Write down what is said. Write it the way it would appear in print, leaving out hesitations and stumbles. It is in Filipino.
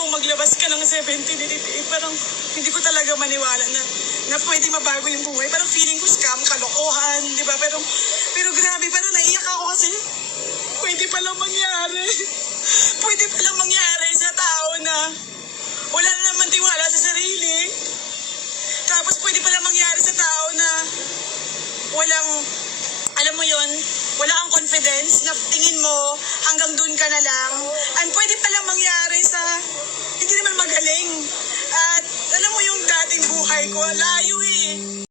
tipong maglabas ka ng 70 parang hindi ko talaga maniwala na pwede mabago yung buhay. Parang feeling ko scam, kalokohan, di ba? Pero grabe, parang naiyak ako kasi pwede palang mangyari. Pwede palang mangyari sa tao na wala na naman tiwala sa sarili. Tapos pwede palang mangyari sa tao na walang, alam mo yon, wala kang confidence na tingin mo hanggang dun ka na lang. And pwede palang mangyari sa hindi naman magaling. At alam mo yung dating buhay ko, layo eh.